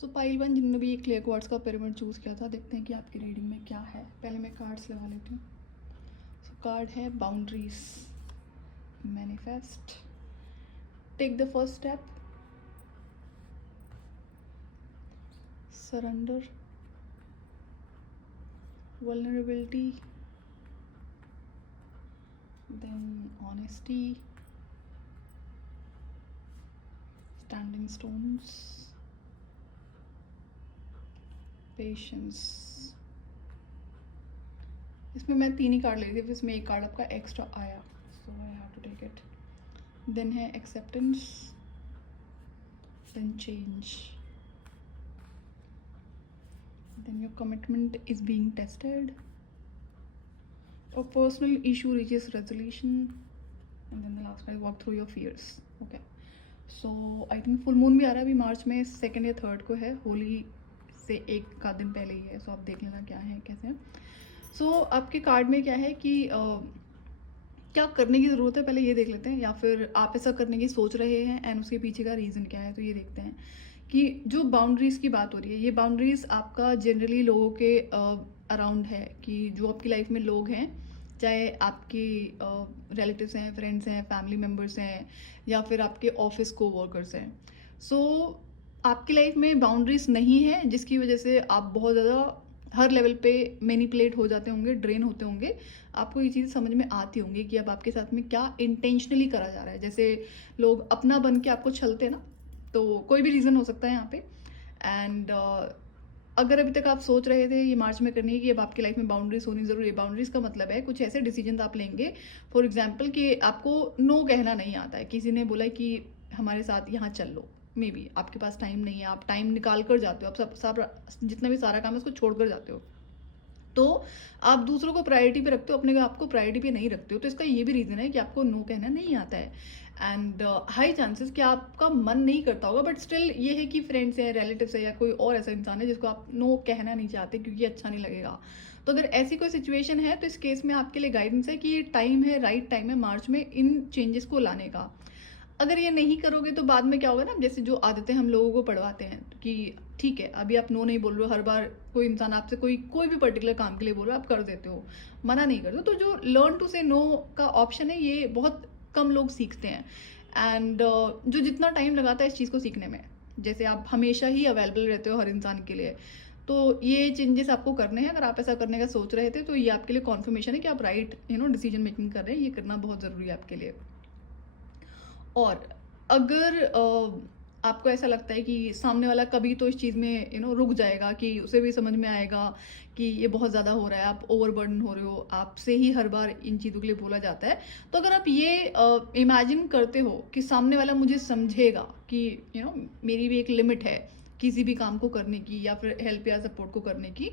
सो pile one जिनने भी ये क्लियर क्वार्ट्स का पिरामिड चूज़ किया था, देखते हैं कि आपकी रीडिंग में क्या है। पहले मैं कार्ड्स लगा लेती हूँ। सो कार्ड है boundaries, manifest, take the first step, surrender, vulnerability, then honesty, standing stones, patience. इसमें मैं 3 ही कार्ड ले रही थी, इसमें एक कार्ड आपका एक्स्ट्रा आया, so I have to take it. Then है acceptance, then change, then your commitment is being tested, और personal issue reaches resolution, and then the last card walk through your fears. Okay, so I think full moon भी आ रहा है अभी मार्च में 2nd या 3rd को है, होली से एक का दिन पहले ही है। सो आप देख लेना क्या है कैसे है। सो आपके कार्ड में क्या है कि क्या करने की ज़रूरत है, पहले ये देख लेते हैं, या फिर आप ऐसा करने की सोच रहे हैं एंड उसके पीछे का रीज़न क्या है। तो ये देखते हैं कि जो बाउंड्रीज़ की बात हो रही है, ये बाउंड्रीज़ आपका जनरली लोगों के अराउंड है, कि जो आपकी लाइफ में लोग हैं, चाहे आपके रिलेटिव्स हैं, फ्रेंड्स हैं, फैमिली मेम्बर्स हैं, या फिर आपके ऑफिस को वर्कर्स हैं। सो आपकी लाइफ में बाउंड्रीज नहीं है, जिसकी वजह से आप बहुत ज़्यादा हर लेवल पे मैनिपुलेट हो जाते होंगे, ड्रेन होते होंगे। आपको ये चीज़ समझ में आती होंगी कि अब आपके साथ में क्या इंटेंशनली करा जा रहा है। जैसे लोग अपना बन के आपको छलते हैं ना, तो कोई भी रीज़न हो सकता है यहाँ पे। एंड अगर अभी तक आप सोच रहे थे ये मार्च में करनी है कि अब आपकी लाइफ में बाउंड्रीज होनी ज़रूरी है, बाउंड्रीज का मतलब है कुछ ऐसे डिसीजन आप लेंगे, फॉर एग्जाम्पल कि आपको नो कहना नहीं आता है। किसी ने बोला कि हमारे साथ यहाँ चल लो, मे बी आपके पास टाइम नहीं है, आप टाइम निकाल कर जाते हो, आप सब जितना भी सारा काम है उसको छोड़ कर जाते हो, तो आप दूसरों को प्रायोरिटी पे रखते हो, अपने आप को प्रायोरिटी पे नहीं रखते हो। तो इसका ये भी रीज़न है कि आपको नो कहना नहीं आता है, एंड हाई चांसेस कि आपका मन नहीं करता होगा, बट स्टिल ये है कि फ्रेंड्स है, रिलेटिव्स है, या कोई और ऐसा इंसान है जिसको आप नो कहना नहीं चाहते क्योंकि अच्छा नहीं लगेगा। तो अगर ऐसी कोई सिचुएशन है तो इस केस में आपके लिए गाइडेंस है कि ये टाइम है, राइट टाइम है मार्च में इन चेंजेस को लाने का। अगर ये नहीं करोगे तो बाद में क्या होगा ना, जैसे जो आदतें हम लोगों को पढ़वाते हैं कि ठीक है अभी आप नो नहीं बोल रहे हो, हर बार कोई इंसान आपसे कोई भी पर्टिकुलर काम के लिए बोल रहा है, आप कर देते हो, मना नहीं करते हो। तो जो लर्न टू से नो का ऑप्शन है, ये बहुत कम लोग सीखते हैं। एंड जो जितना टाइम लगाता है इस चीज़ को सीखने में, जैसे आप हमेशा ही अवेलेबल रहते हो हर इंसान के लिए, तो ये चेंजेस आपको करने हैं। अगर आप ऐसा करने का सोच रहे थे तो ये आपके लिए कॉन्फर्मेशन है कि आप राइट डिसीजन मेकिंग कर रहे हैं। ये करना बहुत ज़रूरी है आपके लिए। और अगर आपको ऐसा लगता है कि सामने वाला कभी तो इस चीज़ में रुक जाएगा, कि उसे भी समझ में आएगा कि ये बहुत ज़्यादा हो रहा है, आप ओवरबर्डन हो रहे हो, आपसे ही हर बार इन चीज़ों के लिए बोला जाता है, तो अगर आप ये इमेजिन करते हो कि सामने वाला मुझे समझेगा कि मेरी भी एक लिमिट है किसी भी काम को करने की, या फिर हेल्प या सपोर्ट को करने की,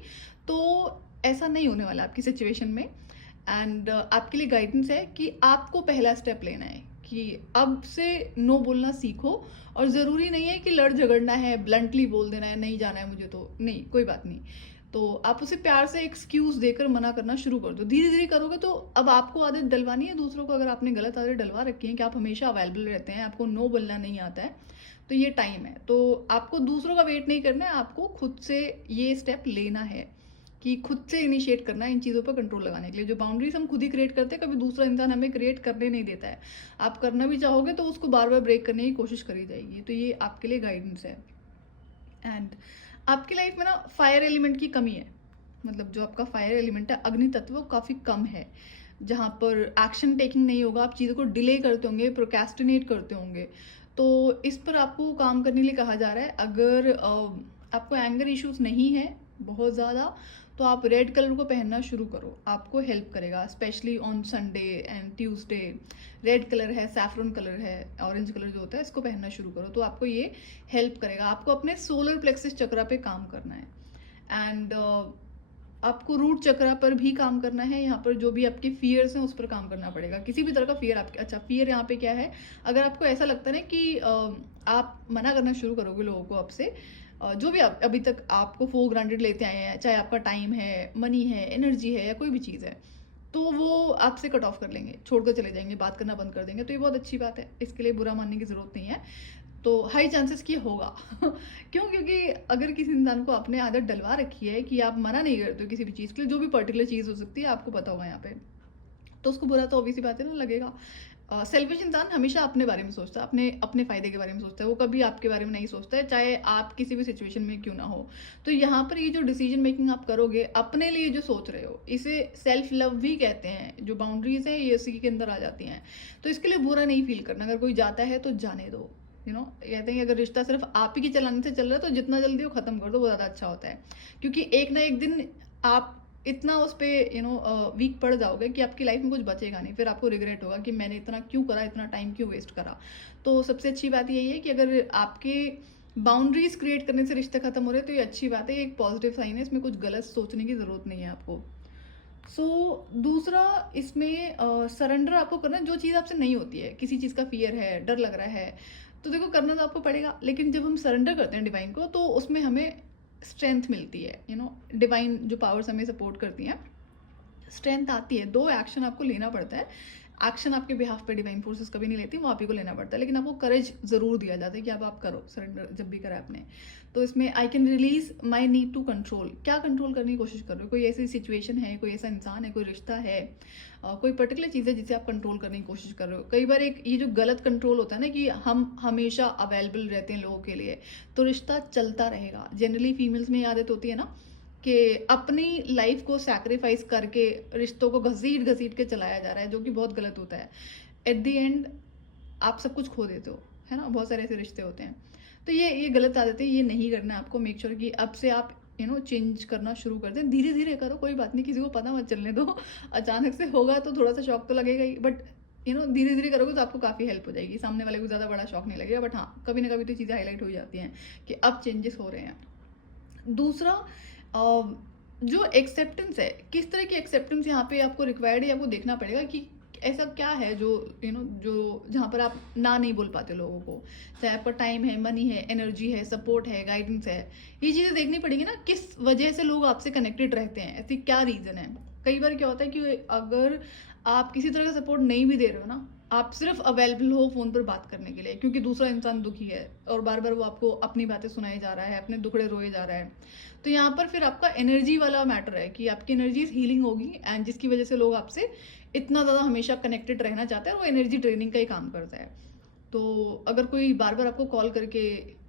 तो ऐसा नहीं होने वाला आपकी सिचुएशन में। एंड आपके लिए गाइडेंस है कि आपको पहला स्टेप लेना है कि अब से नो बोलना सीखो। और ज़रूरी नहीं है कि लड़ झगड़ना है, ब्लंटली बोल देना है नहीं जाना है मुझे, तो नहीं, कोई बात नहीं। तो आप उसे प्यार से एक्सक्यूज़ देकर मना करना शुरू कर दो। धीरे धीरे करोगे तो अब आपको आदत डलवानी है दूसरों को। अगर आपने गलत आदत डलवा रखी है कि आप हमेशा अवेलेबल रहते हैं, आपको नो बोलना नहीं आता है, तो ये टाइम है। तो आपको दूसरों का वेट नहीं करना है, आपको खुद से ये स्टेप लेना है कि खुद से इनिशिएट करना है इन चीज़ों पर कंट्रोल लगाने के लिए। जो बाउंड्रीज हम खुद ही क्रिएट करते हैं, कभी दूसरा इंसान हमें क्रिएट करने नहीं देता है। आप करना भी चाहोगे तो उसको बार बार ब्रेक करने की कोशिश करी जाएगी। तो ये आपके लिए गाइडेंस है। एंड आपकी लाइफ में ना फायर एलिमेंट की कमी है, मतलब जो आपका फायर एलिमेंट है, अग्नि तत्व, वो काफ़ी कम है, जहाँ पर एक्शन टेकिंग नहीं होगा, आप चीज़ों को डिले करते होंगे, प्रोक्रेस्टिनेट करते होंगे। तो इस पर आपको काम करने के लिए कहा जा रहा है। अगर आपको एंगर इश्यूज नहीं है बहुत ज़्यादा, तो आप रेड कलर को पहनना शुरू करो, आपको हेल्प करेगा, specially on Sunday and Tuesday. Red colour है, सैफरन कलर है, ऑरेंज कलर जो होता है, इसको पहनना शुरू करो, तो आपको ये हेल्प करेगा। आपको अपने सोलर प्लेक्सिस चक्रा पे काम करना है, एंड आपको रूट चक्रा पर भी काम करना है। यहाँ पर जो भी आपके फियर्स हैं उस पर काम करना पड़ेगा, किसी भी तरह का फियर आपके। अच्छा, फियर यहाँ पे क्या है, अगर आपको ऐसा लगता है ना कि आप मना करना शुरू करोगे लोगों को आपसे, जो भी आप अभी तक आपको फॉर ग्रांटेड लेते आए हैं, चाहे आपका टाइम है, मनी है, एनर्जी है, या कोई भी चीज़ है, तो वो आपसे कट ऑफ कर लेंगे, छोड़कर चले जाएंगे, बात करना बंद कर देंगे। तो ये बहुत अच्छी बात है, इसके लिए बुरा मानने की ज़रूरत नहीं है। तो हाई चांसेस कि होगा क्यों? क्योंकि अगर किसी इंसान को आपने आदत डलवा रखी है कि आप मना नहीं करते हो किसी भी चीज़ के लिए, जो भी पर्टिकुलर चीज़ हो सकती है, आपको पता होगा यहाँ पे, तो उसको बुरा तो ऑब्वियसली बात है ना लगेगा। सेल्फिश इंसान हमेशा अपने बारे में सोचता है, अपने अपने फ़ायदे के बारे में सोचता है, वो कभी आपके बारे में नहीं सोचता है, चाहे आप किसी भी सिचुएशन में क्यों ना हो। तो यहाँ पर ये जो डिसीजन मेकिंग आप करोगे, अपने लिए जो सोच रहे हो, इसे सेल्फ लव भी कहते हैं। जो बाउंड्रीज़ हैं, ये इसी के अंदर आ जाती हैं। तो इसके लिए बुरा नहीं फ़ील करना, अगर कोई जाता है तो जाने दो। कहते हैं कि अगर रिश्ता सिर्फ आप ही के चलाने से चल रहा है, तो जितना जल्दी वो ख़त्म कर दो, वो ज़्यादा अच्छा होता है। क्योंकि एक ना एक दिन आप इतना उस पे वीक पड़ जाओगे कि आपकी लाइफ में कुछ बचेगा नहीं, फिर आपको रिग्रेट होगा कि मैंने इतना क्यों करा, इतना टाइम क्यों वेस्ट करा। तो सबसे अच्छी बात यही है कि अगर आपके बाउंड्रीज क्रिएट करने से रिश्ते खत्म हो रहे हैं, तो ये अच्छी बात है, ये एक पॉजिटिव साइन है, इसमें कुछ गलत सोचने की ज़रूरत नहीं है आपको। दूसरा इसमें सरेंडर आपको करना है। जो चीज़ आपसे नहीं होती है, किसी चीज़ का फियर है, डर लग रहा है, तो देखो करना तो आपको पड़ेगा, लेकिन जब हम सरेंडर करते हैं डिवाइन को, तो उसमें हमें स्ट्रेंथ मिलती है। डिवाइन जो पावर्स हमें सपोर्ट करती हैं, स्ट्रेंथ आती है। 2 एक्शन आपको लेना पड़ता है। एक्शन आपके बिहाफ पे डिवाइन फोर्सेस कभी नहीं लेती, वो आप ही को लेना पड़ता है, लेकिन आपको करेज ज़रूर दिया जाता है कि अब आप करो सरेंडर जब भी करा आपने। तो इसमें I can release my need to control, क्या कंट्रोल करने की कोशिश कर रहे हो? कोई ऐसी सिचुएशन है, कोई ऐसा इंसान है, कोई रिश्ता है, कोई पर्टिकुलर चीज़ है जिसे आप कंट्रोल करने की कोशिश कर रहे हो। कई बार एक ये जो गलत कंट्रोल होता है ना, कि हम हमेशा अवेलेबल रहते हैं लोगों के लिए, तो रिश्ता चलता रहेगा। जनरली फीमेल्स में ये आदत होती है ना कि अपनी लाइफ को सैक्रिफाइस करके रिश्तों को घसीट घसीट के चलाया जा रहा है, जो कि बहुत गलत होता है। एट द एंड आप सब कुछ खो देते हो, है ना? बहुत सारे ऐसे रिश्ते होते हैं। तो ये गलत आदत है, ये नहीं करना है आपको। मेक श्योर कि अब से आप चेंज करना शुरू कर दें। धीरे धीरे करो, कोई बात नहीं, किसी को पता मत चलने दो। अचानक से होगा तो थोड़ा सा शौक तो लगेगा ही, बट धीरे धीरे करोगे तो आपको काफ़ी हेल्प हो जाएगी। सामने वाले को ज़्यादा बड़ा शौक नहीं लगेगा, बट हाँ, कभी ना कभी तो चीज़ें हाईलाइट हो जाती हैं कि अब चेंजेस हो रहे हैं। दूसरा जो एक्सेप्टेंस है, किस तरह की एक्सेप्टेंस यहाँ पे आपको रिक्वायर्ड है, आपको देखना पड़ेगा कि ऐसा क्या है जो जो जहाँ पर आप ना नहीं बोल पाते लोगों को। चाहे आपका टाइम है, मनी है, एनर्जी है, सपोर्ट है, गाइडेंस है, ये चीज़ें देखनी पड़ेगी ना, किस वजह से लोग आपसे कनेक्टेड रहते हैं, ऐसी क्या रीज़न है। कई बार क्या होता है कि अगर आप किसी तरह का सपोर्ट नहीं भी दे रहे हो ना, आप सिर्फ अवेलेबल हो फ़ोन पर बात करने के लिए, क्योंकि दूसरा इंसान दुखी है और बार बार वो आपको अपनी बातें सुनाई जा रहा है, अपने दुखड़े रोए जा रहा है, तो यहाँ पर फिर आपका एनर्जी वाला मैटर है कि आपकी एनर्जी हीलिंग होगी, एंड जिसकी वजह से लोग आपसे इतना ज़्यादा हमेशा कनेक्टेड रहना चाहते हैं, और वो एनर्जी ट्रेनिंग का ही काम करता है। तो अगर कोई बार बार आपको कॉल करके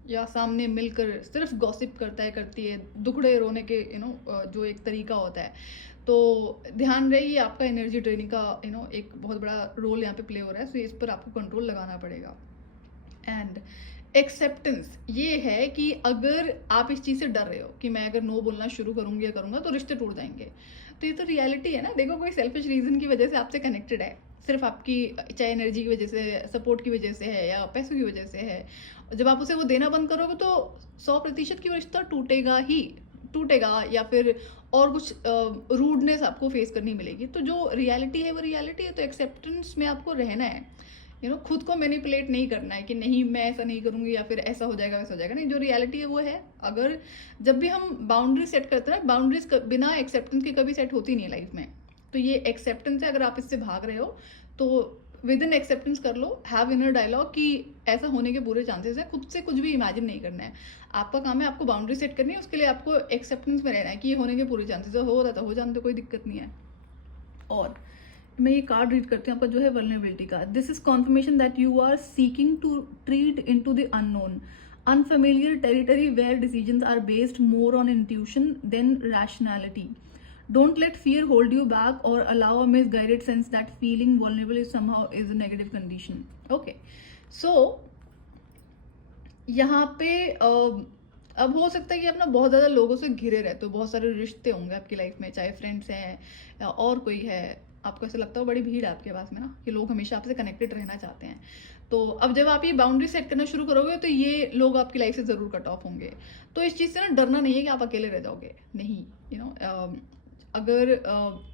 या सामने मिलकर सिर्फ गॉसिप करता है, करती है, दुखड़े रोने के जो एक तरीका होता है, तो ध्यान रहे ये आपका एनर्जी ट्रेनिंग का एक बहुत बड़ा रोल यहाँ पे प्ले हो रहा है। सो इस पर आपको कंट्रोल लगाना पड़ेगा। एंड एक्सेप्टेंस ये है कि अगर आप इस चीज़ से डर रहे हो कि मैं अगर नो बोलना शुरू करूँगी या करूँगा तो रिश्ते टूट जाएंगे, तो ये तो रियलिटी है ना। देखो, कोई सेल्फिश रीज़न की वजह से आपसे कनेक्टेड है, सिर्फ आपकी चाहे एनर्जी की वजह से, सपोर्ट की वजह से है, या पैसों की वजह से है, जब आप उसे वो देना बंद करोगे तो 100% की वो रिश्ता टूटेगा ही टूटेगा, या फिर और कुछ रूडनेस आपको फेस करनी मिलेगी। तो जो रियलिटी है वो रियलिटी है। तो एक्सेप्टेंस में आपको रहना है, खुद को मैनिपुलेट नहीं करना है कि नहीं मैं ऐसा नहीं करूँगी या फिर ऐसा हो जाएगा वैसा हो जाएगा। नहीं, जो रियलिटी है वो है। अगर जब भी हम बाउंड्री सेट करते हैं ना, बाउंड्रीज बिना एक्सेप्टेंस के कभी सेट होती नहीं है लाइफ में। तो ये एक्सेप्टेंस है, अगर आप इससे भाग रहे हो तो विद इन एक्सेप्टेंस कर लो, हैव इनर डायलॉग कि ऐसा होने के पूरे चांसेस हैं। खुद से कुछ भी इमेजिन नहीं करना है, आपका काम है आपको बाउंड्री सेट करनी है, उसके लिए आपको एक्सेप्टेंस में रहना है कि ये होने के पूरे चांसेस है, हो रहा था हो जाने तो कोई दिक्कत नहीं है। और मैं ये कार्ड रीड करती हूँ आपका जो है वल्नरेबिलिटी का। This is confirmation that you are seeking to treat in to the unknown unfamiliar territory where decisions are based more on intuition than rationality. Don't let fear hold you back or allow a misguided sense that feeling vulnerable is somehow is a negative condition. Okay, so यहाँ पे अब हो सकता है कि आप ना बहुत ज़्यादा लोगों से घिरे रहते हो, बहुत सारे रिश्ते होंगे आपकी लाइफ में, चाहे फ्रेंड्स हैं या और कोई है, आपको ऐसा लगता हो बड़ी भीड़ है आपके पास में ना, कि लोग हमेशा आपसे कनेक्टेड रहना चाहते हैं। तो अब जब आप ये बाउंड्री सेट करना शुरू करोगे तो ये लोग आपकी लाइफ से ज़रूर कट ऑफ होंगे। तो इस चीज़ से ना डरना नहीं है कि आप अकेले रह जाओगे, नहीं। अगर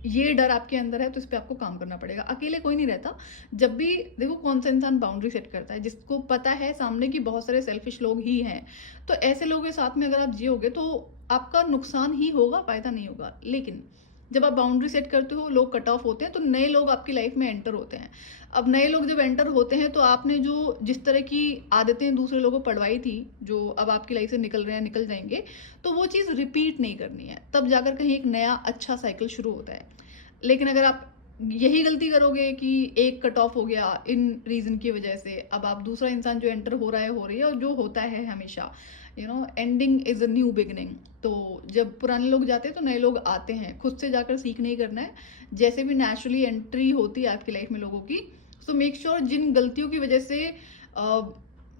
ये डर आपके अंदर है तो इस पर आपको काम करना पड़ेगा। अकेले कोई नहीं रहता। जब भी देखो, कौन सा इंसान बाउंड्री सेट करता है, जिसको पता है सामने की बहुत सारे सेल्फिश लोग ही हैं। तो ऐसे लोगों के साथ में अगर आप जियोगे तो आपका नुकसान ही होगा, फायदा नहीं होगा। लेकिन जब आप बाउंड्री सेट करते हो, लोग कट ऑफ होते हैं, तो नए लोग आपकी लाइफ में एंटर होते हैं। अब नए लोग जब एंटर होते हैं तो आपने जो जिस तरह की आदतें दूसरे लोगों को पढ़वाई थी, जो अब आपकी लाइफ से निकल रहे हैं, निकल जाएंगे, तो वो चीज़ रिपीट नहीं करनी है, तब जाकर कहीं एक नया अच्छा साइकिल शुरू होता है। लेकिन अगर आप यही गलती करोगे कि एक कट ऑफ हो गया इन रीज़न की वजह से, अब आप दूसरा इंसान जो एंटर हो रहा है, हो रही है, और जो होता है हमेशा, ending is a new beginning. तो जब पुराने लोग जाते हैं तो नए लोग आते हैं, खुद से जाकर सीख नहीं करना है, जैसे भी नेचुरली एंट्री होती है आपकी लाइफ में लोगों की। सो मेक श्योर जिन गलतियों की वजह से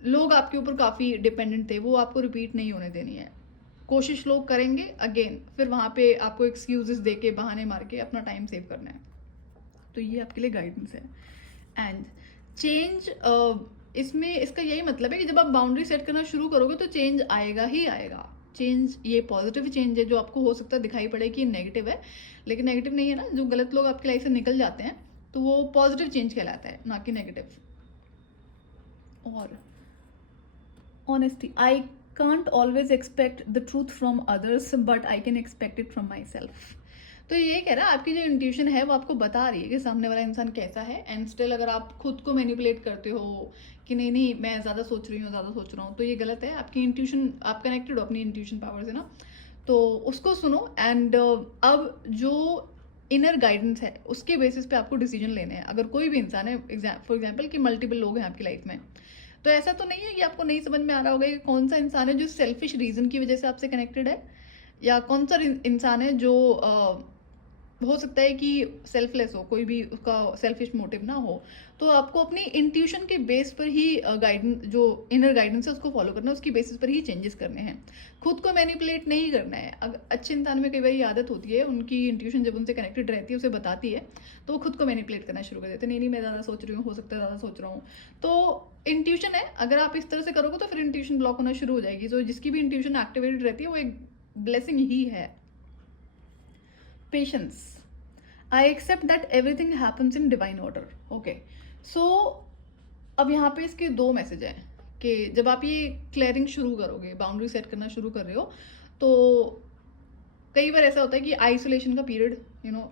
लोग आपके ऊपर काफ़ी डिपेंडेंट थे, वो आपको रिपीट नहीं होने देनी है। कोशिश लोग करेंगे अगेन, फिर वहाँ पे आपको एक्सक्यूजेस दे के, बहाने मार के अपना टाइम सेव करना है। तो ये आपके लिए गाइडेंस है। एंड चेंज, इसमें इसका यही मतलब है कि जब आप बाउंड्री सेट करना शुरू करोगे तो चेंज आएगा ही आएगा। चेंज ये पॉजिटिव चेंज है, जो आपको हो सकता है दिखाई पड़े कि नेगेटिव है, लेकिन नेगेटिव नहीं है ना। जो गलत लोग आपकी लाइफ से निकल जाते हैं तो वो पॉजिटिव चेंज कहलाता है, ना कि नेगेटिव। और honesty, I can't always expect the truth from others, but I can expect it from my self. तो ये कह रहा है आपकी जो इंट्यूशन है वो आपको बता रही है कि सामने वाला इंसान कैसा है, एंड स्टिल अगर आप खुद को मैनिपुलेट करते हो कि नहीं नहीं मैं ज़्यादा सोच रही हूँ, तो ये गलत है। आपकी इंट्यूशन, आप कनेक्टेड हो अपनी इंट्यूशन पावर से ना, तो उसको सुनो। एंड अब जो इनर गाइडेंस है उसके बेसिस पे आपको डिसीजन लेने हैं। अगर कोई भी इंसान है, फॉर एग्जाम्पल कि मल्टीपल लोग हैं आपकी लाइफ में, तो ऐसा तो नहीं है कि आपको नहीं समझ में आ रहा होगा कि कौन सा इंसान है जो सेल्फिश रीजन की वजह से आपसे कनेक्टेड है, या कौन सा इंसान है जो हो सकता है कि सेल्फलेस हो, कोई भी उसका सेल्फिश मोटिव ना हो। तो आपको अपनी इंट्यूशन के बेस पर ही गाइडेंस, जो इनर गाइडेंस है उसको फॉलो करना है, उसकी बेसिस पर ही चेंजेस करने हैं। खुद को मैनिपुलेट नहीं करना है। अगर अच्छे इंसान में कई बार ये आदत होती है, उनकी इंट्यूशन जब उनसे कनेक्टेड रहती है, उसे बताती है, तो वो खुद को मैनिपुलेट करना शुरू कर देते हैं। नहीं नहीं मैं ज़्यादा सोच रही हूँ, हो सकता है ज़्यादा सोच रहा हूँ। तो इंट्यूशन है, अगर आप इस तरह से करोगे तो फिर इंट्यूशन ब्लॉक होना शुरू हो जाएगी। तो जिसकी भी इंट्यूशन एक्टिवेटेड रहती है वो एक ब्लेसिंग ही है। Patience, I accept that everything happens in divine order. Okay, so अब यहाँ पे इसके दो मैसेज हैं कि जब आप ये क्लियरिंग शुरू करोगे, बाउंड्री सेट करना शुरू कर रहे हो, तो कई बार ऐसा होता है कि आइसोलेशन का पीरियड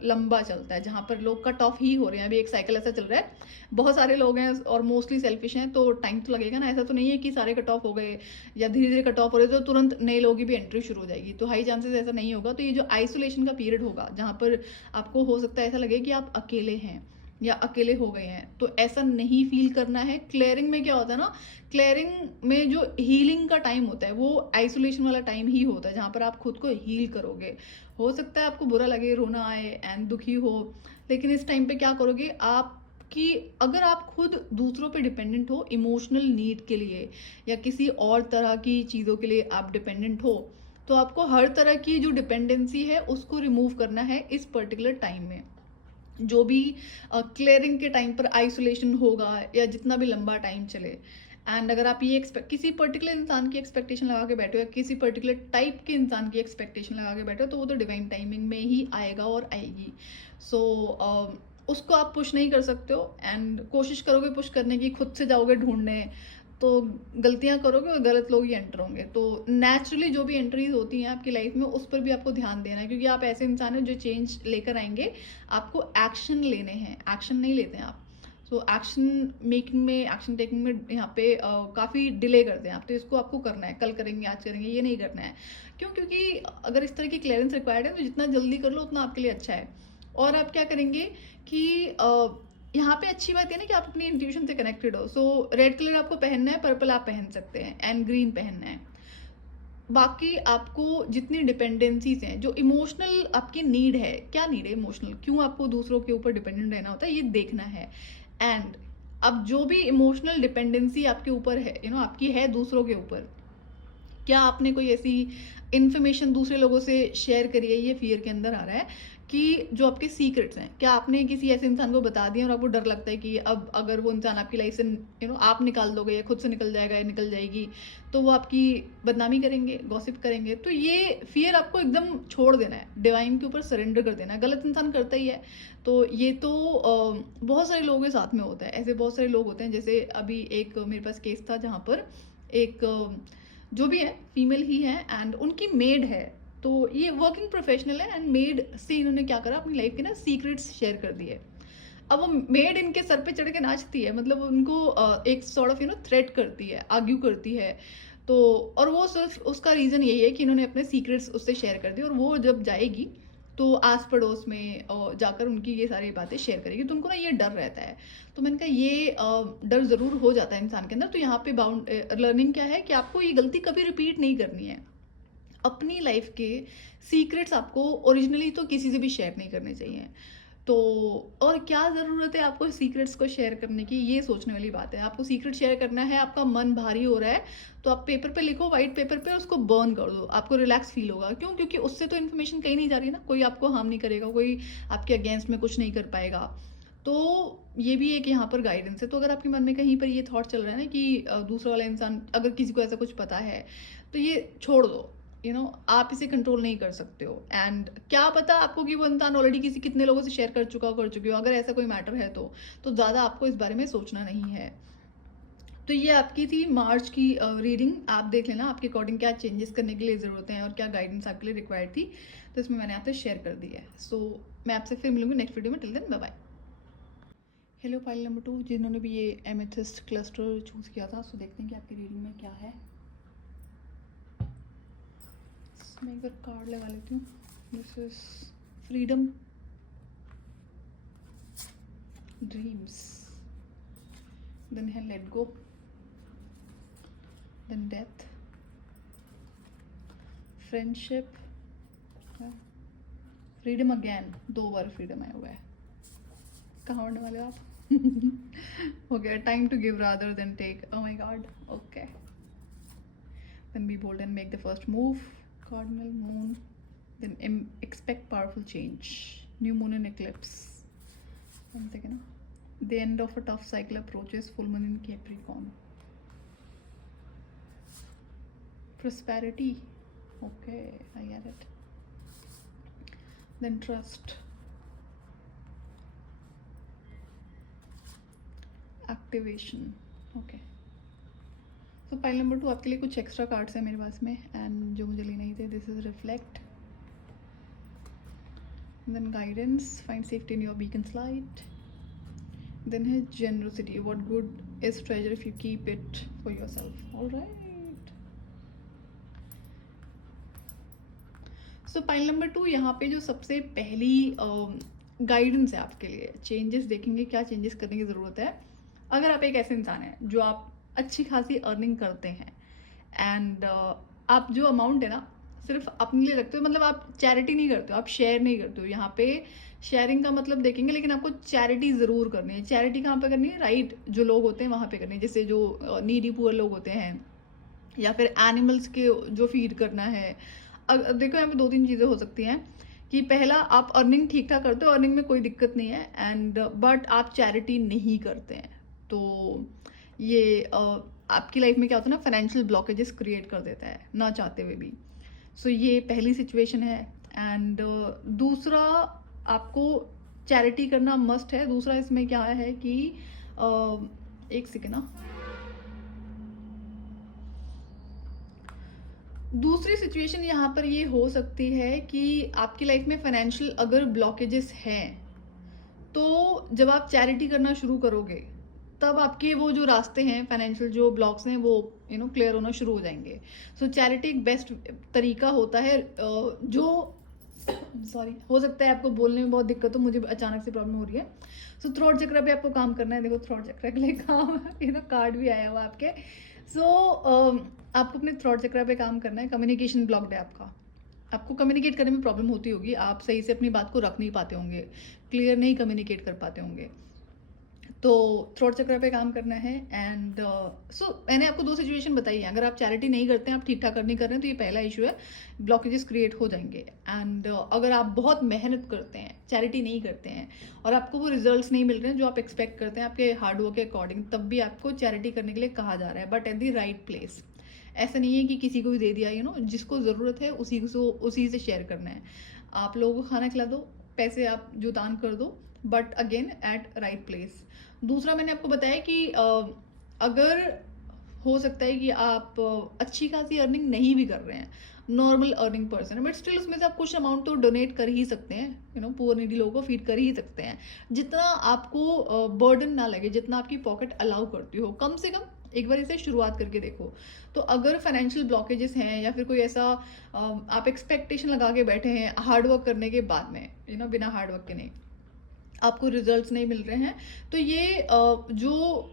लंबा चलता है, जहाँ पर लोग कट ऑफ ही हो रहे हैं। अभी एक साइकिल ऐसा चल रहा है, बहुत सारे लोग हैं और मोस्टली सेल्फिश हैं, तो टाइम तो लगेगा ना। ऐसा तो नहीं है कि सारे कट ऑफ हो गए या धीरे धीरे कट ऑफ हो रहे तो तुरंत नए लोगों की भी एंट्री शुरू हो जाएगी, तो हाई चांसेस ऐसा नहीं होगा। तो ये जो आइसोलेशन का पीरियड होगा, जहाँ पर आपको हो सकता है ऐसा लगे कि आप अकेले हैं या अकेले हो गए हैं, तो ऐसा नहीं फील करना है। क्लियरिंग में क्या होता है ना, क्लियरिंग में जो हीलिंग का टाइम होता है वो आइसोलेशन वाला टाइम ही होता है, जहाँ पर आप खुद को हील करोगे। हो सकता है आपको बुरा लगे, रोना आए एंड दुखी हो, लेकिन इस टाइम पे क्या करोगे आप, कि अगर आप खुद दूसरों पे डिपेंडेंट हो इमोशनल नीड के लिए या किसी और तरह की चीज़ों के लिए आप डिपेंडेंट हो, तो आपको हर तरह की जो डिपेंडेंसी है उसको रिमूव करना है इस पर्टिकुलर टाइम में। जो भी क्लियरिंग के टाइम पर आइसोलेशन होगा या जितना भी लंबा टाइम चले, एंड अगर आप ये किसी पर्टिकुलर इंसान की एक्सपेक्टेशन लगा के बैठे हो या किसी पर्टिकुलर टाइप के इंसान की एक्सपेक्टेशन लगा के बैठे हो, तो वो तो डिवाइन टाइमिंग में ही आएगा और आएगी। सो उसको आप पुश नहीं कर सकते हो, एंड कोशिश करोगे पुश करने की, खुद से जाओगे ढूंढने, तो गलतियां करोगे और गलत लोग ही एंटर होंगे। तो नेचुरली जो भी एंट्रीज होती हैं आपकी लाइफ में उस पर भी आपको ध्यान देना है, क्योंकि आप ऐसे इंसान हैं जो चेंज लेकर आएंगे। आपको एक्शन लेने हैं, एक्शन नहीं लेते हैं आप। सो एक्शन मेकिंग में, एक्शन टेकिंग में यहाँ पे काफ़ी डिले करते हैं आप, तो इसको आपको करना है, कल करेंगे आज करेंगे ये नहीं करना है। क्यों? क्योंकि अगर इस तरह की क्लियरेंस रिक्वायर्ड है तो जितना जल्दी कर लो उतना आपके लिए अच्छा है। और आप क्या करेंगे कि यहाँ पे अच्छी बात है ना कि आप अपनी इंट्यूशन से कनेक्टेड हो। सो रेड कलर आपको पहनना है, पर्पल आप पहन सकते हैं, एंड ग्रीन पहनना है। बाकी आपको जितनी डिपेंडेंसीज हैं, जो इमोशनल आपकी नीड है, क्या नीड है इमोशनल, क्यों आपको दूसरों के ऊपर डिपेंडेंट रहना होता है, ये देखना है। एंड अब जो भी इमोशनल डिपेंडेंसी आपके ऊपर है, आपकी है दूसरों के ऊपर, क्या आपने कोई ऐसी इन्फॉर्मेशन दूसरे लोगों से शेयर करी है, ये फियर के अंदर आ रहा है कि जो आपके सीक्रेट्स हैं, क्या आपने किसी ऐसे इंसान को बता दिया और आपको डर लगता है कि अब अगर वो इंसान आपकी लाइफ से आप निकाल दोगे या खुद से निकल जाएगा या निकल जाएगी, तो वो आपकी बदनामी करेंगे, गॉसिप करेंगे। तो ये फियर आपको एकदम छोड़ देना है, डिवाइन के ऊपर सरेंडर कर देना है। गलत इंसान करता ही है, तो ये तो बहुत सारे लोगों के साथ में होता है। ऐसे बहुत सारे लोग होते हैं, जैसे अभी एक मेरे पास केस था जहाँ पर एक जो भी है फीमेल ही है, एंड उनकी मेड है, तो ये वर्किंग प्रोफेशनल है एंड मेड से इन्होंने क्या करा, अपनी लाइफ के ना सीक्रेट्स शेयर कर दिए। अब वो मेड इनके सर पे चढ़ के नाचती है, मतलब उनको एक सॉर्ट ऑफ थ्रेट करती है, आर्ग्यू करती है। तो और वो सिर्फ उसका रीज़न यही है कि इन्होंने अपने सीक्रेट्स उससे शेयर कर दिए, और वो जब जाएगी तो आस पड़ोस में जाकर उनकी ये सारी बातें शेयर करेगी, तो उनको ना ये डर रहता है। तो मैंने कहा ये डर ज़रूर हो जाता है इंसान के अंदर। तो यहाँ पे बाउंड लर्निंग क्या है कि आपको ये गलती कभी रिपीट नहीं करनी है। अपनी लाइफ के सीक्रेट्स आपको ओरिजिनली तो किसी से भी शेयर नहीं करने चाहिए। तो और क्या ज़रूरत है आपको सीक्रेट्स को शेयर करने की, ये सोचने वाली बात है। आपको सीक्रेट शेयर करना है, आपका मन भारी हो रहा है, तो आप पेपर पे लिखो, वाइट पेपर पे, उसको बर्न कर दो, आपको रिलैक्स फील होगा। क्यों? क्योंकि उससे तो इन्फॉर्मेशन कहीं नहीं जा रही ना, कोई आपको हार्म नहीं करेगा, कोई आपके अगेंस्ट में कुछ नहीं कर पाएगा। तो ये भी एक यहाँ पर गाइडेंस है। तो अगर आपके मन में कहीं पर ये थॉट चल रहा है ना कि दूसरा वाला इंसान, अगर किसी को ऐसा कुछ पता है, तो ये छोड़ दो। आप इसे कंट्रोल नहीं कर सकते हो। एंड क्या पता आपको कि वो इंसान ऑलरेडी कितने लोगों से शेयर कर चुकी हो। अगर ऐसा कोई मैटर है तो ज़्यादा आपको इस बारे में सोचना नहीं है। तो ये आपकी थी मार्च की रीडिंग। आप देख लेना आपके अकॉर्डिंग क्या चेंजेस करने के लिए ज़रूरत है और क्या गाइडेंस आपके लिए रिक्वायर्ड थी। तो इसमें मैंने आपसे शेयर कर दी है। सो मैं आपसे फिर मिलूंगी नेक्स्ट वीडियो में। Till then bye bye. Hello file number 2, जिन्होंने भी ये एमेथिस्ट क्लस्टर चूज़ किया था। सो देखते हैं कि आपकी रीडिंग में क्या है। मैं एक बार कार्ड लगा लेती हूँ। This is freedom, dreams, then है let go, then death, friendship, freedom again, 2 बार फ्रीडम आया हुआ है। कहाँ उड़ने वाले हो आप? Okay, time to give rather than take. Oh my god. Okay, then be bold and make the first move, cardinal moon, then expect powerful change, new moon and eclipse. One second. The end of a tough cycle approaches, full moon in Capricorn. Prosperity, okay, I get it. Then trust, activation, okay. तो file number 2 आपके लिए कुछ extra cards हैं मेरे पास में, and जो मुझे लेने ही थे। This is reflect, then guidance, find safety in your beacons light, then है generosity, what good is treasure if you keep it for yourself. Alright, so pile number 2 यहाँ पे जो सबसे पहली गाइडेंस है आपके लिए, चेंजेस देखेंगे, क्या चेंजेस करने की ज़रूरत है। अगर आप एक ऐसे इंसान हैं जो आप अच्छी खासी अर्निंग करते हैं एंड आप जो अमाउंट है ना सिर्फ अपने लिए रखते हो, मतलब आप चैरिटी नहीं करते हो, आप शेयर नहीं करते हो। यहाँ पे शेयरिंग का मतलब देखेंगे, लेकिन आपको चैरिटी ज़रूर करनी है। चैरिटी कहाँ पे करनी है? राइट, जो लोग होते हैं वहाँ पे करनी है, जैसे जो नीडी पुअर लोग होते हैं, या फिर एनिमल्स के जो फीड करना है। देखो यहाँ पे 2-3 चीज़ें हो सकती हैं कि पहला, आप अर्निंग ठीक ठाक करते हो, अर्निंग में कोई दिक्कत नहीं है, एंड बट आप चैरिटी नहीं करते हैं। तो ये आपकी लाइफ में क्या होता है ना, फाइनेंशियल ब्लॉकेजेस क्रिएट कर देता है ना चाहते हुए भी। सो ये पहली सिचुएशन है। एंड दूसरा, आपको चैरिटी करना मस्ट है। दूसरा इसमें क्या है कि एक सेकेंड ना, दूसरी सिचुएशन यहाँ पर ये हो सकती है कि आपकी लाइफ में फाइनेंशियल अगर ब्लॉकेजेस हैं, तो जब आप चैरिटी करना शुरू करोगे तब आपके वो जो रास्ते हैं, फाइनेंशियल जो ब्लॉक्स हैं, वो क्लियर होना शुरू हो जाएंगे। सो चैरिटी एक बेस्ट तरीका होता है जो सॉरी, हो सकता है आपको बोलने में बहुत दिक्कत हो, मुझे अचानक से प्रॉब्लम हो रही है। सो थ्रोट चक्र पे आपको काम करना है। देखो थ्रोट चक्र के लिए काम, कार्ड भी आया हुआ आपके। सो आपको अपने थ्रोट चक्र पे काम करना है। कम्युनिकेशन ब्लॉक्ड है आपका, आपको कम्युनिकेट करने में प्रॉब्लम होती होगी, आप सही से अपनी बात को रख नहीं पाते होंगे, क्लियर नहीं कम्युनिकेट कर पाते होंगे। तो थ्रोट चक्र पे काम करना है। एंड सो मैंने आपको 2 सिचुएशन बताई है। अगर आप चैरिटी नहीं करते हैं, आप ठीक ठाक नहीं कर रहे हैं, तो ये पहला इशू है, ब्लॉकेजेस क्रिएट हो जाएंगे। एंड अगर आप बहुत मेहनत करते हैं, चैरिटी नहीं करते हैं, और आपको वो रिजल्ट्स नहीं मिल रहे हैं जो आप एक्सपेक्ट करते हैं आपके हार्डवर्क के अकॉर्डिंग, तब भी आपको चैरिटी करने के लिए कहा जा रहा है, but at the right place. ऐसा नहीं है कि किसी को भी दे दिया, जिसको ज़रूरत है उसी से शेयर करना है। आप लोगों को खाना खिला दो, पैसे आप जो दान कर दो, but again at right place. दूसरा मैंने आपको बताया कि अगर हो सकता है कि आप अच्छी खासी अर्निंग नहीं भी कर रहे हैं, नॉर्मल अर्निंग पर्सन है, बट स्टिल उसमें से आप कुछ अमाउंट तो डोनेट कर ही सकते हैं, पुअर नीडी लोगों को फीड कर ही सकते हैं, जितना आपको बर्डन ना लगे, जितना आपकी पॉकेट अलाउ करती हो। कम से कम एक बार इसे शुरुआत करके देखो। तो अगर फाइनेंशियल ब्लॉकेजेस हैं या फिर कोई ऐसा आप एक्सपेक्टेशन लगा के बैठे हैं हार्डवर्क करने के बाद में, बिना हार्डवर्क के नहीं, आपको रिजल्ट्स नहीं मिल रहे हैं, तो ये जो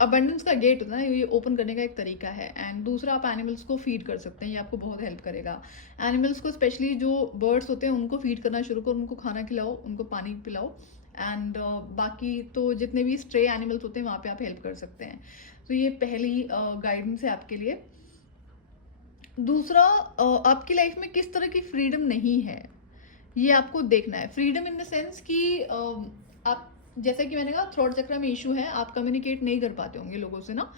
अबंडेंस का गेट होता है ना, ये ओपन करने का एक तरीका है। एंड दूसरा, आप एनिमल्स को फीड कर सकते हैं, ये आपको बहुत हेल्प करेगा। एनिमल्स को, स्पेशली जो बर्ड्स होते हैं, उनको फीड करना शुरू करो, उनको खाना खिलाओ, उनको पानी पिलाओ। एंड बाकी तो जितने भी स्ट्रे एनिमल्स होते हैं वहाँ पे आप हेल्प कर सकते हैं। तो ये पहली गाइडेंस है आपके लिए। दूसरा, आपकी लाइफ में किस तरह की फ्रीडम नहीं है, ये आपको देखना है। फ्रीडम इन द सेंस कि आप, जैसे कि मैंने कहा, थ्रोट चक्र में इशू है, आप कम्युनिकेट नहीं कर पाते होंगे लोगों से ना,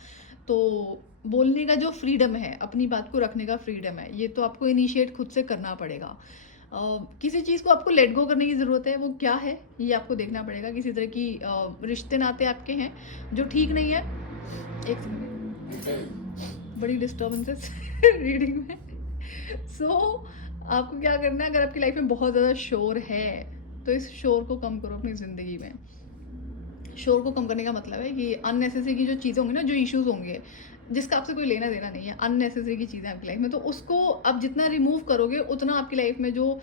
तो बोलने का जो फ्रीडम है, अपनी बात को रखने का फ्रीडम है, ये तो आपको इनिशिएट खुद से करना पड़ेगा। किसी चीज़ को आपको लेट गो करने की ज़रूरत है, वो क्या है ये आपको देखना पड़ेगा। किसी तरह की रिश्ते नाते आपके हैं जो ठीक नहीं है। एक सेकंड, बड़ी डिस्टर्बेंसेस रीडिंग में। आपको क्या करना है, अगर आपकी लाइफ में बहुत ज़्यादा शोर है तो इस शोर को कम करो अपनी ज़िंदगी में। शोर को कम करने का मतलब है कि अननेसेसरी की जो चीज़ें होंगी ना, जो इश्यूज होंगे जिसका आपसे कोई लेना देना नहीं है, अननेसेसरी की चीज़ें आपकी लाइफ में, तो उसको आप जितना रिमूव करोगे उतना आपकी लाइफ में जो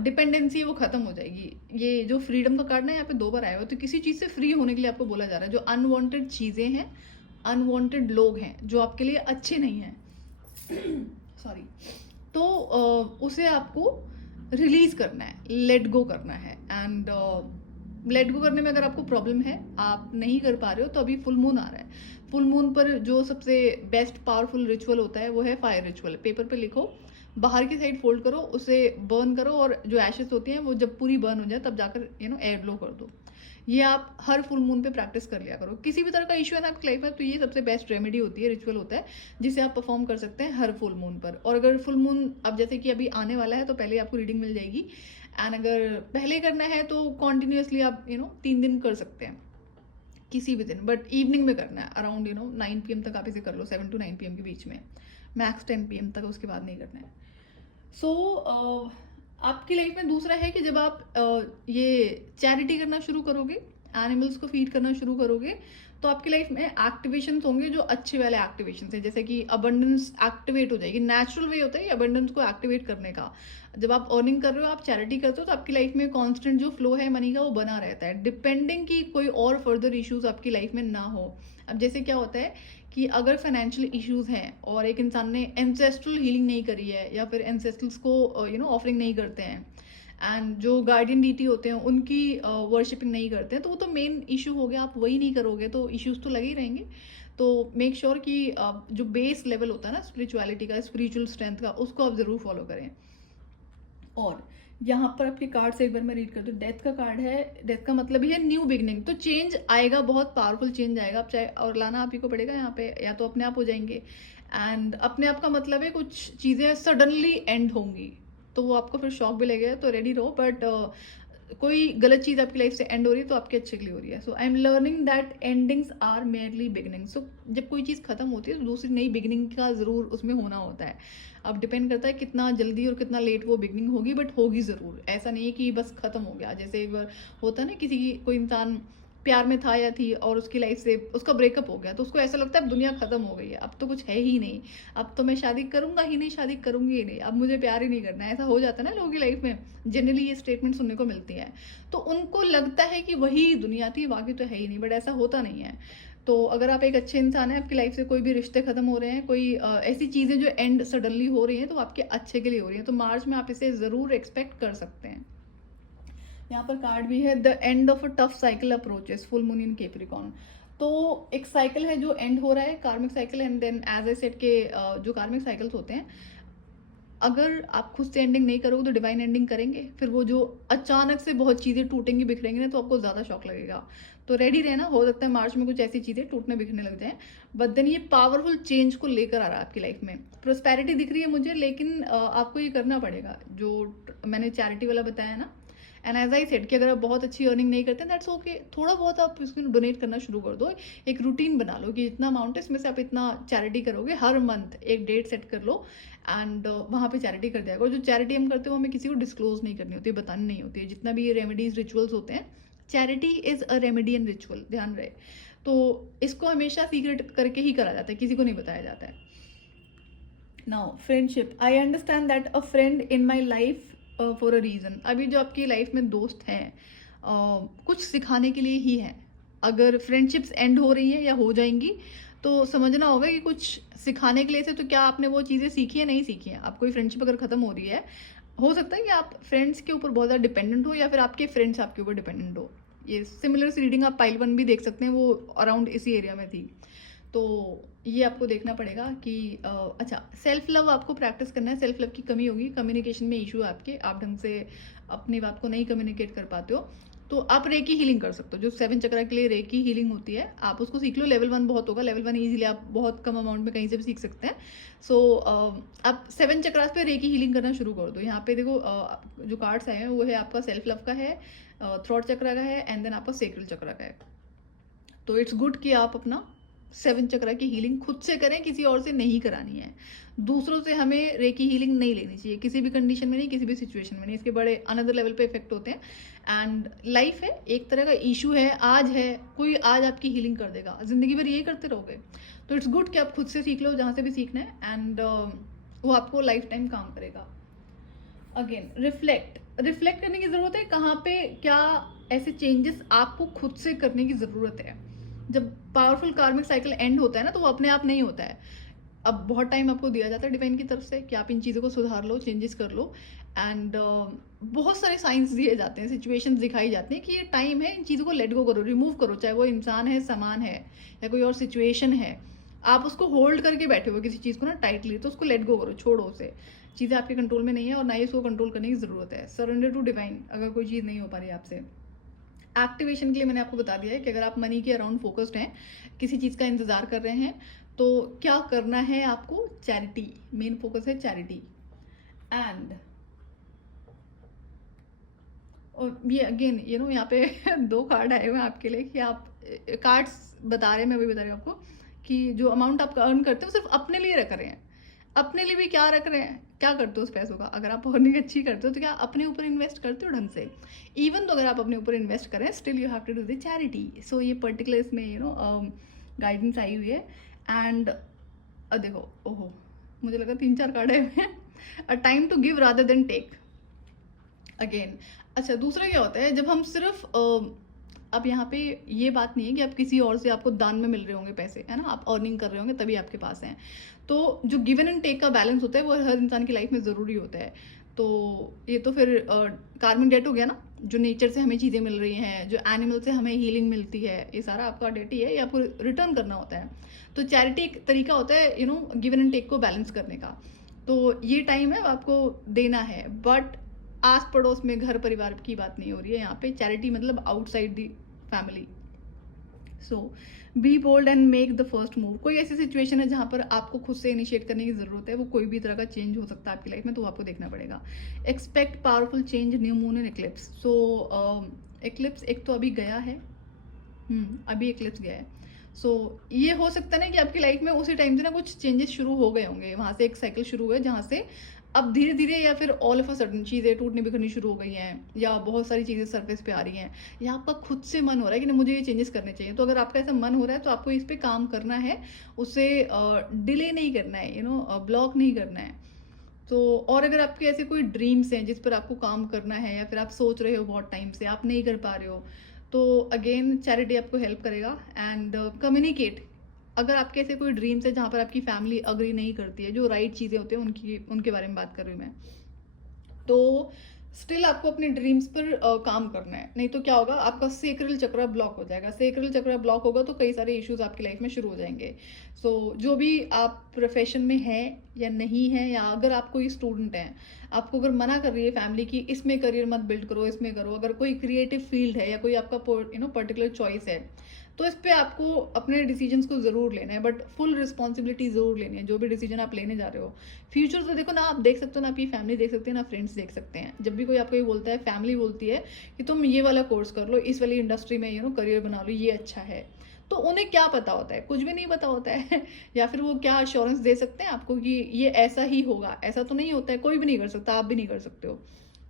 डिपेंडेंसी है वो खत्म हो जाएगी। ये जो फ्रीडम का कार्ड ना यहाँ पे 2 बार आया हुआ, तो किसी चीज़ से फ्री होने के लिए आपको बोला जा रहा है। जो अनवांटेड चीज़ें हैं, अनवांटेड लोग हैं जो आपके लिए अच्छे नहीं हैं सॉरी, तो उसे आपको रिलीज करना है, लेट गो करना है। एंड लेट गो करने में अगर आपको प्रॉब्लम है, आप नहीं कर पा रहे हो, तो अभी फुल मून आ रहा है। फुल मून पर जो सबसे बेस्ट पावरफुल रिचुअल होता है वो है फायर रिचुअल। पेपर पे लिखो, बाहर की साइड फोल्ड करो, उसे बर्न करो, और जो एशेस होती हैं वो जब पूरी बर्न हो जाए तब जाकर एयर ब्लो कर दो। ये आप हर फुल मून पे प्रैक्टिस कर लिया करो। किसी भी तरह का इशू है ना आपकी लाइफ में, तो ये सबसे बेस्ट रेमेडी होती है, रिचुअल होता है जिसे आप परफॉर्म कर सकते हैं हर फुल मून पर। और अगर फुल मून अब जैसे कि अभी आने वाला है तो पहले आपको रीडिंग मिल जाएगी। एंड अगर पहले करना है तो कॉन्टिन्यूसली आप 3 दिन कर सकते हैं किसी भी दिन, बट इवनिंग में करना है अराउंड 9 PM तक आप इसे कर लो, 7 to 9 PM के बीच में, मैक्स 10 PM तक, उसके बाद नहीं करना है। आपकी लाइफ में दूसरा है कि जब आप ये चैरिटी करना शुरू करोगे, एनिमल्स को फीड करना शुरू करोगे, तो आपकी लाइफ में एक्टिवेशंस होंगे जो अच्छे वाले एक्टिवेशंस हैं, जैसे कि अबंडेंस एक्टिवेट हो जाएगी। नेचुरल वे होता है अबंडेंस को एक्टिवेट करने का। जब आप अर्निंग कर रहे हो, आप चैरिटी करते हो, तो आपकी लाइफ में कांस्टेंट जो फ्लो है मनी का वो बना रहता है, डिपेंडिंग कि कोई और फर्दर इश्यूज आपकी लाइफ में ना हो। अब जैसे क्या होता है कि अगर फाइनेंशियल इश्यूज हैं और एक इंसान ने एंसेस्ट्रल हीलिंग नहीं करी है, या फिर एंसेस्ट्रल्स को ऑफरिंग नहीं करते हैं, एंड जो गार्डियन डीटी होते हैं उनकी वर्शिपिंग नहीं करते हैं, तो वो तो मेन इशू हो गया। आप वही नहीं करोगे तो इश्यूज तो लगे ही रहेंगे। तो मेक श्योर कि जो बेस लेवल होता है ना स्पिरिचुअलिटी का, स्पिरिचुअल स्ट्रेंथ का, उसको आप ज़रूर फॉलो करें। और यहाँ पर आपके कार्ड से एक बार मैं रीड कर दूँ। डेथ का कार्ड है। डेथ का मतलब ही है न्यू बिगनिंग। तो चेंज आएगा, बहुत पावरफुल चेंज आएगा। आप चाहे और लाना आप ही को पड़ेगा यहाँ पे, या तो अपने आप हो जाएंगे। एंड अपने आप का मतलब है कुछ चीज़ें सडनली एंड होंगी, तो वो आपको फिर शॉक भी लगेगा, तो रेडी रहो। बट कोई गलत चीज़ आपकी लाइफ से एंड हो रही है तो आपके अच्छे के लिए हो रही है। So I am learning that endings are merely beginning. So जब कोई चीज़ खत्म होती है तो दूसरी नई बिगनिंग का ज़रूर उसमें होना होता है। अब डिपेंड करता है कितना जल्दी और कितना लेट वो बिगनिंग होगी, बट होगी ज़रूर। ऐसा नहीं है कि बस खत्म हो गया। जैसे एक बार होता है ना, किसी कोई इंसान प्यार में था या थी और उसकी लाइफ से उसका ब्रेकअप हो गया, तो उसको ऐसा लगता है अब दुनिया खत्म हो गई है, अब तो कुछ है ही नहीं, अब तो मैं शादी करूंगा ही नहीं, शादी करूंगी ही नहीं, अब मुझे प्यार ही नहीं करना है। ऐसा हो जाता है ना लोगों की लाइफ में, जनरली ये स्टेटमेंट सुनने को मिलती है। तो उनको लगता है कि वही दुनिया थी, बाकी तो है ही नहीं, बट ऐसा होता नहीं है। तो अगर आप एक अच्छे इंसान हैं, आपकी लाइफ से कोई भी रिश्ते खत्म हो रहे हैं, कोई ऐसी चीज़ें जो एंड सडनली हो रही हैं, तो आपके अच्छे के लिए हो रही हैं, तो मार्च में आप इसे ज़रूर एक्सपेक्ट कर सकते हैं। यहाँ पर कार्ड भी है, the end of a tough cycle approaches, full moon in Capricorn. तो एक साइकिल है जो एंड हो रहा है, karmic cycle. And then as I said के जो कार्मिक साइकिल्स होते हैं, अगर आप खुद से एंडिंग नहीं करोगे तो डिवाइन एंडिंग करेंगे। फिर वो जो अचानक से बहुत चीज़ें टूटेंगी, बिखरेंगी ना, तो आपको ज़्यादा शॉक लगेगा। तो रेडी रहना, हो सकता है मार्च में कुछ ऐसी चीज़ें टूटने बिखरने लग जाएं। बट देन ये पावरफुल चेंज को लेकर आ रहा है आपकी लाइफ में। प्रोस्पेरिटी दिख रही है मुझे, लेकिन आपको ये करना पड़ेगा जो मैंने चैरिटी वाला बताया ना, एंड एज आई सेड कि अगर आप बहुत अच्छी अर्निंग नहीं करते दैट्स ओके, थोड़ा बहुत आप इसमें डोनेट करना शुरू कर दो, एक रूटीन बना लो कि जितना अमाउंट है इसमें से आप इतना चैरिटी करोगे, हर मंथ एक डेट सेट कर लो एंड वहाँ पे चैरिटी कर दिया करो। जो चैरिटी हम करते हो हमें किसी को डिस्क्लोज नहीं करनी होती, बतानी नहीं होती है। जितना भी ये रेमेडीज रिचुअल्स होते हैं, charity is a remedy and ritual, ध्यान रहे। तो इसको हमेशा सीक्रेट करके ही करा जाता है, किसी को नहीं बताया जाता है। Now friendship, I understand that a friend in my life for a reason. अभी जो आपकी लाइफ में दोस्त हैं कुछ सिखाने के लिए ही हैं। अगर फ्रेंडशिप्स एंड हो रही हैं या हो जाएंगी तो समझना होगा कि कुछ सिखाने के लिए थे। तो क्या आपने वो चीज़ें सीखी है, नहीं सीखी हैं? आप कोई फ्रेंडशिप अगर ख़त्म हो रही है, हो सकता है कि आप फ्रेंड्स के ऊपर बहुत ज़्यादा डिपेंडेंट हो या फिर आपके फ्रेंड्स आपके ऊपर डिपेंडेंट हो। ये सिमिलर सी रीडिंग आप पाइल 1 भी देख सकते हैं, वो अराउंड इसी एरिया में थी। तो ये आपको देखना पड़ेगा कि अच्छा, सेल्फ लव आपको प्रैक्टिस करना है। सेल्फ लव की कमी होगी, कम्युनिकेशन में इशू है आपके, आप ढंग से अपनी बात को नहीं कम्युनिकेट कर पाते हो, तो आप रेकी हीलिंग कर सकते हो। जो 7 चक्रा के लिए रेकी हीलिंग होती है, आप उसको सीख लो। लेवल 1 बहुत होगा, लेवल 1 इजीली आप बहुत कम अमाउंट में कहीं से भी सीख सकते हैं। सो आप 7 चक्रास पे रेकी हीलिंग करना शुरू कर दो। यहाँ पे देखो जो कार्ड्स आए हैं वो है आपका सेल्फ लव का है, थ्रॉट चक्रा का है एंड देन आपका सेक्रल चक्रा का है। तो इट्स गुड कि आप अपना 7 चक्रा की हीलिंग खुद से करें, किसी और से नहीं करानी है। दूसरों से हमें रेकी हीलिंग नहीं लेनी चाहिए, किसी भी कंडीशन में नहीं, किसी भी सिचुएशन में नहीं। इसके बड़े अनदर लेवल पे इफेक्ट होते हैं। एंड लाइफ है, एक तरह का इशू है, आज है, कोई आज आपकी हीलिंग कर देगा, जिंदगी भर यही करते रहोगे। तो इट्स गुड कि आप खुद से सीख लो जहाँ से भी सीखना है, एंड वो आपको लाइफ टाइम काम करेगा। अगेन रिफ्लेक्ट करने की ज़रूरत है, कहाँ पे क्या ऐसे चेंजेस आपको खुद से करने की ज़रूरत है। जब पावरफुल कार्मिक साइकिल एंड होता है ना, तो वो अपने आप नहीं होता है। अब बहुत टाइम आपको दिया जाता है डिवाइन की तरफ से कि आप इन चीज़ों को सुधार लो, चेंजेस कर लो। एंड बहुत सारे साइंस दिए जाते हैं, सिचुएशंस दिखाई जाती हैं कि ये टाइम है, इन चीज़ों को लेट गो करो, रिमूव करो। चाहे वो इंसान है, सामान है, या कोई और सिचुएशन है, आप उसको होल्ड करके बैठे हो किसी चीज़ को ना टाइटली, तो उसको लेट गो करो, छोड़ो उसे। चीज़ें आपके कंट्रोल में नहीं है और ना ही उसको कंट्रोल करने की ज़रूरत है। सरेंडर टू डिवाइन अगर कोई चीज़ नहीं हो पा रही आपसे। एक्टिवेशन के लिए मैंने आपको बता दिया है कि अगर आप मनी के अराउंड फोकस्ड हैं, किसी चीज़ का इंतज़ार कर रहे हैं, तो क्या करना है आपको? चैरिटी, मेन फोकस है चैरिटी। एंड और ये अगेन यहाँ पे 2 कार्ड आए हुए हैं आपके लिए कि आप कार्ड्स बता रहे हैं, मैं वही बता रही हूँ आपको कि जो अमाउंट आप अर्न करते हो सिर्फ अपने लिए रख रहे हैं। अपने लिए भी क्या रख रहे हैं, क्या करते हो उस पैसों का? अगर आप अर्निंग अच्छी करते हो तो क्या अपने ऊपर इन्वेस्ट करते हो ढंग से? इवन तो अगर आप अपने ऊपर इन्वेस्ट करें, still you have to do the charity. So ये पर्टिकुलर इसमें गाइडेंस आई हुई है। एंड देखो, ओहो, मुझे लगा 3-4 कार्ड आए हुए हैं। A time to give rather than take. Again अच्छा, दूसरा क्या होता है जब हम सिर्फ अब यहाँ पे ये बात नहीं है कि आप किसी और से आपको दान में मिल रहे होंगे पैसे, है ना, आप अर्निंग कर रहे होंगे तभी आपके पास हैं। तो जो गिवन एंड टेक का बैलेंस होता है वो हर इंसान की लाइफ में ज़रूरी होता है। तो ये तो फिर कार्बन डेट हो गया ना, जो नेचर से हमें चीज़ें मिल रही हैं, जो एनिमल से हमें हीलिंग मिलती है, ये सारा आपका डेट ही है, ये आपको रिटर्न करना होता है। तो चैरिटी एक तरीका होता है गिवन एंड टेक को बैलेंस करने का। तो ये टाइम है आपको देना है, बट आस पड़ोस में, घर परिवार की बात नहीं हो रही है यहाँ पे। चैरिटी मतलब outside the family. So be bold and make the first move. कोई ऐसी सिचुएशन है जहाँ पर आपको खुद से इनिशिएट करने की ज़रूरत है, वो कोई भी तरह का चेंज हो सकता है आपकी लाइफ में, तो आपको देखना पड़ेगा। Expect powerful change, new moon and eclipse. So eclipse एक तो अभी गया है, अभी एक्लिप्स गया है। सो ये हो सकता है ना कि आपकी लाइफ में उसी टाइम से ना कुछ चेंजेस शुरू हो गए होंगे, वहाँ से एक साइकिल शुरू हुआ है जहाँ से अब धीरे धीरे या फिर ऑल ऑफ अ सडन चीज़ें टूटनी बिखरनी शुरू हो गई हैं, या बहुत सारी चीज़ें सरफेस पे आ रही हैं, या आपका खुद से मन हो रहा है कि नहीं मुझे ये चेंजेस करने चाहिए। तो अगर आपका ऐसा मन हो रहा है तो आपको इस पर काम करना है, उसे डिले नहीं करना है, ब्लॉक नहीं करना है। तो और अगर आपके ऐसे कोई ड्रीम्स हैं जिस पर आपको काम करना है, या फिर आप सोच रहे हो बहुत टाइम से आप नहीं कर पा रहे हो, तो अगेन चैरिटी आपको हेल्प करेगा। एंड कम्युनिकेट, अगर आपके ऐसे कोई ड्रीम्स है जहाँ पर आपकी फैमिली अग्री नहीं करती है, जो राइट चीज़ें होती हैं उनके बारे में बात कर रही हूँ मैं, तो स्टिल आपको अपने ड्रीम्स पर काम करना है। नहीं तो क्या होगा, आपका सेक्रल चक्र ब्लॉक हो जाएगा। सेक्रल चक्र ब्लॉक होगा तो कई सारे इश्यूज आपकी लाइफ में शुरू हो जाएंगे। सो जो भी आप प्रोफेशन में है या नहीं है, या अगर आप कोई स्टूडेंट हैं, आपको अगर मना कर रही है फैमिली की इसमें करियर मत बिल्ड करो, इसमें करो, अगर कोई क्रिएटिव फील्ड है या कोई आपका पर्टिकुलर चॉइस है, तो इस पे आपको अपने डिसीजंस को ज़रूर लेना है, बट फुल रिस्पॉन्सिबिलिटी ज़रूर लेनी है जो भी डिसीजन आप लेने जा रहे हो। फ्यूचर तो देखो ना, आप देख सकते हो ना, आपकी फैमिली देख सकते हैं ना, फ्रेंड्स देख सकते हैं। जब भी कोई आपको ये बोलता है, फैमिली बोलती है कि तुम ये वाला कोर्स कर लो, इस वाली इंडस्ट्री में करियर बना लो, ये अच्छा है, तो उन्हें क्या पता होता है? कुछ भी नहीं पता होता है। या फिर वो क्या अश्योरेंस दे सकते हैं आपको कि ये ऐसा ही होगा? ऐसा तो नहीं होता है, कोई भी नहीं कर सकता, आप भी नहीं कर सकते हो।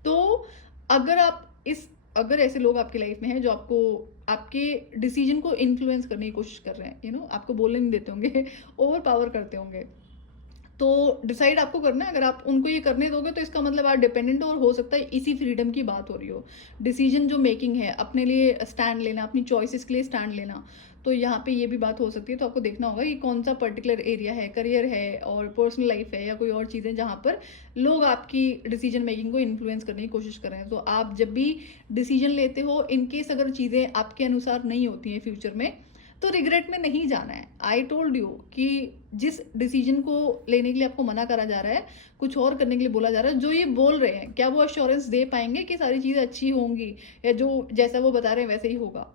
तो अगर आप इस अगर ऐसे लोग आपकी लाइफ में हैं जो आपको आपके डिसीजन को इन्फ्लुएंस करने की कोशिश कर रहे हैं, आपको बोलने नहीं देते होंगे, ओवर पावर करते होंगे, तो डिसाइड आपको करना है। अगर आप उनको ये करने दोगे तो इसका मतलब आप डिपेंडेंट हो, और हो सकता है इसी फ्रीडम की बात हो रही हो। डिसीजन जो मेकिंग है, अपने लिए स्टैंड लेना, अपनी चॉइसेस के लिए स्टैंड लेना, तो यहाँ पे ये भी बात हो सकती है। तो आपको देखना होगा कि कौन सा पर्टिकुलर एरिया है, करियर है और पर्सनल लाइफ है या कोई और चीज़ें जहाँ पर लोग आपकी डिसीजन मेकिंग को इन्फ्लुएंस करने की कोशिश कर रहे हैं। तो आप जब भी डिसीजन लेते हो, इनकेस अगर चीज़ें आपके अनुसार नहीं होती हैं फ्यूचर में, तो रिग्रेट में नहीं जाना है। आई टोल्ड यू कि जिस डिसीजन को लेने के लिए आपको मना करा जा रहा है, कुछ और करने के लिए बोला जा रहा है, जो ये बोल रहे हैं, क्या वो अश्योरेंस दे पाएंगे कि सारी चीज़ें अच्छी होंगी, या जो जैसा वो बता रहे हैं वैसे ही होगा?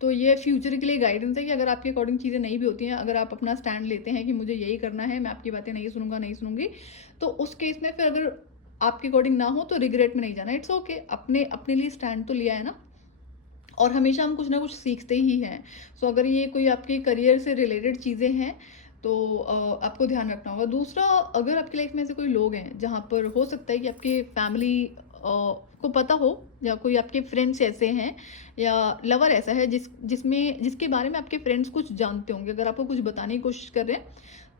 तो ये फ्यूचर के लिए गाइडेंस है कि अगर आपके अकॉर्डिंग चीज़ें नहीं भी होती हैं, अगर आप अपना स्टैंड लेते हैं कि मुझे यही करना है, मैं आपकी बातें नहीं सुनूंगा, नहीं सुनूंगी, तो उस केस में फिर अगर आपके अकॉर्डिंग ना हो तो रिग्रेट में नहीं जाना। इट्स ओके, अपने अपने लिए स्टैंड तो लिया है ना, और हमेशा हम कुछ ना कुछ सीखते ही हैं। सो अगर ये कोई आपके करियर से रिलेटेड चीज़ें हैं तो आपको ध्यान रखना होगा। दूसरा, अगर आपकी लाइफ में ऐसे कोई लोग हैं जहाँ पर हो सकता है कि आपके फैमिली को पता हो, या कोई आपके फ्रेंड्स ऐसे हैं या लवर ऐसा है जिसके बारे में आपके फ्रेंड्स कुछ जानते होंगे, अगर आपको कुछ बताने की कोशिश कर रहे हैं,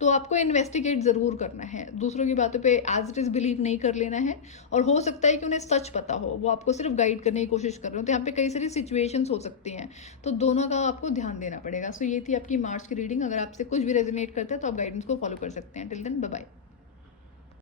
तो आपको इन्वेस्टिगेट ज़रूर करना है। दूसरों की बातों पे एज इट इज़ बिलीव नहीं कर लेना है। और हो सकता है कि उन्हें सच पता हो, वो आपको सिर्फ गाइड करने की कोशिश कर रहे हो, तो यहाँ पे कई सारी सिचुएशंस हो सकती हैं, तो दोनों का आपको ध्यान देना पड़ेगा। सो ये थी आपकी मार्च की रीडिंग। अगर आपसे कुछ भी रेजोनेट करता है तो आप गाइडेंस को फॉलो कर सकते हैं। Till then, bye bye.